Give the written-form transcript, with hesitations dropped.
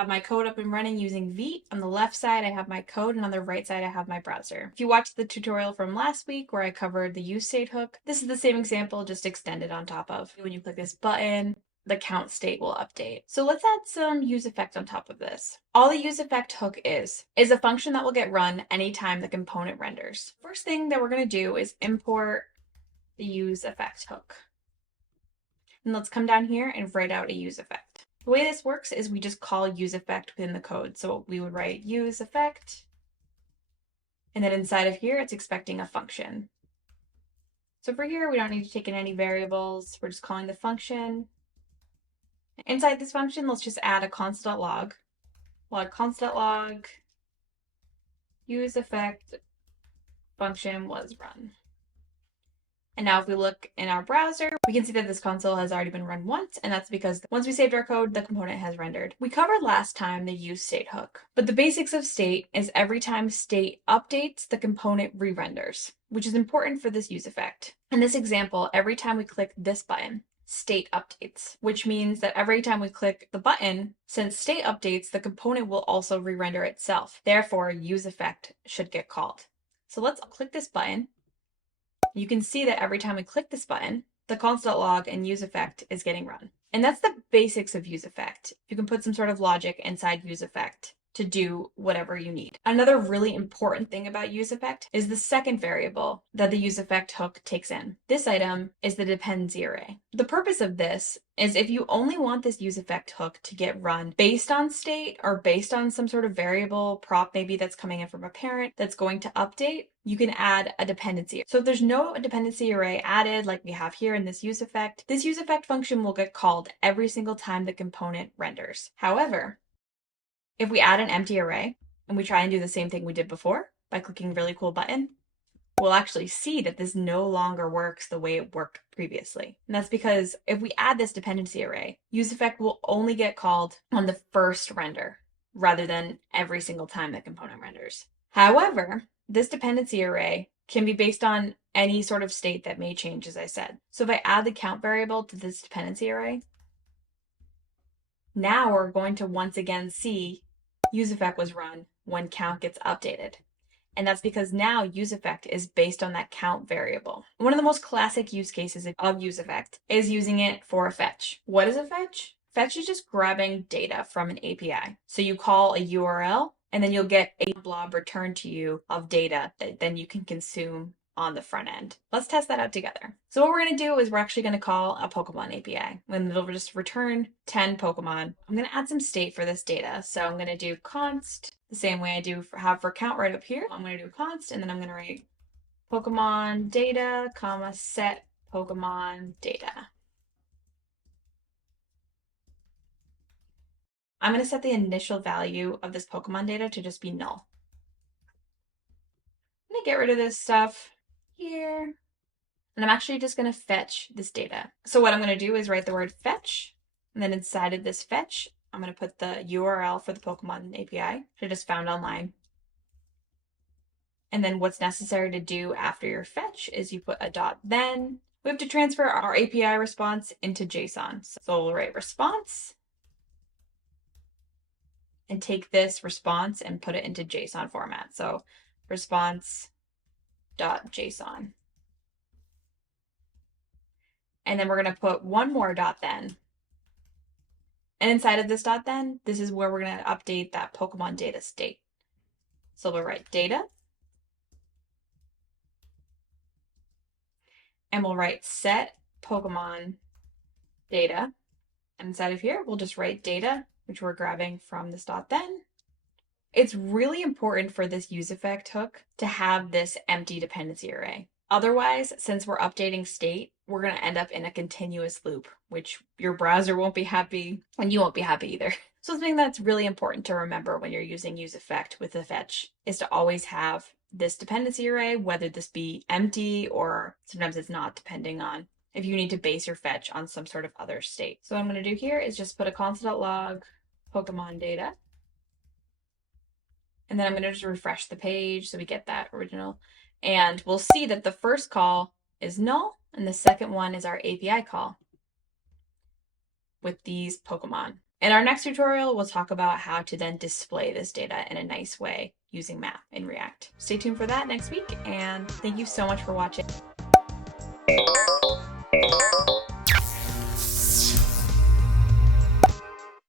have my code up and running using Vite. On the left side, I have my code, and on the right side, I have my browser. If you watched the tutorial from last week where I covered the use state hook, this is the same example, just extended on top of. When you click this button, the count state will update. So let's add some useEffect on top of this. All the useEffect hook is a function that will get run anytime the component renders. First thing that we're going to do is import the useEffect hook. And let's come down here and write out a useEffect. The way this works is we just call useEffect within the code. So we would write useEffect, and then inside of here, it's expecting a function. So for here, we don't need to take in any variables. We're just calling the function. Inside this function, let's just add a const.log. We'll add const.log useEffect function was run. And now if we look in our browser, we can see that this console has already been run once, and that's because once we saved our code, the component has rendered. We covered last time the use state hook, but the basics of state is every time state updates, the component re-renders, which is important for this useEffect. In this example, every time we click this button, state updates, which means that every time we click the button, since state updates, the component will also re-render itself. Therefore, useEffect should get called. So let's click this button. You can see that every time we click this button, the const.log and useEffect is getting run. And that's the basics of useEffect. You can put some sort of logic inside useEffect to do whatever you need. Another really important thing about useEffect is the second variable that the useEffect hook takes in. This item is the dependency array. The purpose of this is if you only want this useEffect hook to get run based on state or based on some sort of variable prop maybe that's coming in from a parent that's going to update, you can add a dependency. So if there's no dependency array added like we have here in this useEffect function will get called every single time the component renders. However, if we add an empty array and we try and do the same thing we did before by clicking a really cool button, we'll actually see that this no longer works the way it worked previously. And that's because if we add this dependency array, useEffect will only get called on the first render rather than every single time the component renders. However, this dependency array can be based on any sort of state that may change, as I said. So if I add the count variable to this dependency array, now we're going to once again see useEffect was run when count gets updated. And that's because now useEffect is based on that count variable. One of the most classic use cases of useEffect is using it for a fetch. What is a fetch? Fetch is just grabbing data from an API. So you call a URL, and then you'll get a blob returned to you of data that then you can consume on the front end. Let's test that out together. So what we're going to do is we're actually going to call a Pokemon API, and it'll just return 10 Pokemon. I'm going to add some state for this data. So I'm going to do const the same way I do for count right up here. I'm going to do const, and then I'm going to write Pokemon data, comma, set Pokemon data. I'm going to set the initial value of this Pokemon data to just be null. I'm going to get rid of this stuff here. And I'm actually just going to fetch this data. So what I'm going to do is write the word fetch. And then inside of this fetch, I'm going to put the URL for the Pokemon API, which I just found online. And then what's necessary to do after your fetch is you put a dot then. We have to transfer our API response into JSON. So we'll write response and take this response and put it into JSON format. So response.json. And then we're going to put one more dot then. And inside of this dot then, this is where we're going to update that Pokemon data state. So we'll write data. And we'll write set Pokemon data. And inside of here, we'll just write data, which we're grabbing from this dot then. It's really important for this useEffect hook to have this empty dependency array. Otherwise, since we're updating state, we're going to end up in a continuous loop, which your browser won't be happy and you won't be happy either. So something that's really important to remember when you're using useEffect with the fetch is to always have this dependency array, whether this be empty or sometimes it's not, depending on if you need to base your fetch on some sort of other state. So what I'm going to do here is just put a const.log Pokemon data. And then I'm going to just refresh the page so we get that original. And we'll see that the first call is null and the second one is our API call with these Pokemon. In our next tutorial, we'll talk about how to then display this data in a nice way using map in React. Stay tuned for that next week, and thank you so much for watching.